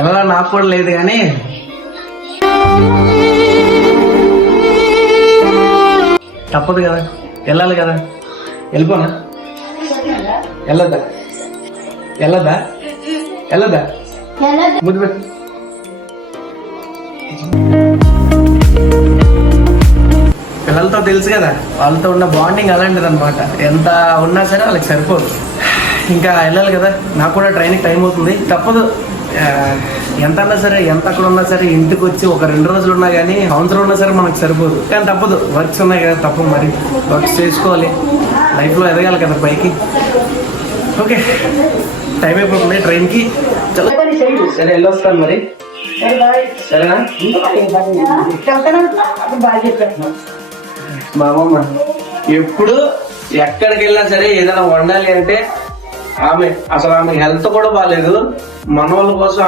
ఎలా నాకు కూడా లేదు కానీ తప్పదు కదా, వెళ్ళాలి కదా. వెళ్ళిపోనా? వెళ్ళద్దా? వెళ్ళద్దా? వెళ్ళద్దా? ముద్దు పెట్టు. పిల్లలతో తెలుసు కదా, వాళ్ళతో ఉన్న బాండింగ్ అలాంటిది అనమాట. ఎంత ఉన్నా సరే వాళ్ళకి సరిపోదు. ఇంకా వెళ్ళాలి కదా, నాకు కూడా ట్రైన్కి టైం అవుతుంది, తప్పదు. ఎంత అన్నా సరే, ఎంత అక్కడ ఉన్నా సరే, ఇంటికి వచ్చి ఒక 2 రోజులు ఉన్నా కానీ, సంవత్సరం ఉన్నా సరే మనకు సరిపోదు. కానీ తప్పదు, వర్క్స్ ఉన్నాయి కదా, తప్పదు మరి. వర్క్స్ చేసుకోవాలి, లైఫ్లో ఎదగాలి కదా పైకి. ఓకే, టైం అయిపోతుంది ట్రైన్కి. సరే వెళ్ళొస్తాను మరి. సరేనా? మా అమ్మమ్మ ఎప్పుడు ఎక్కడికి వెళ్ళినా సరే ఏదైనా వండాలి అంటే ఆమె హెల్త్ కూడా బాగాలేదు, మన వాళ్ళ కోసం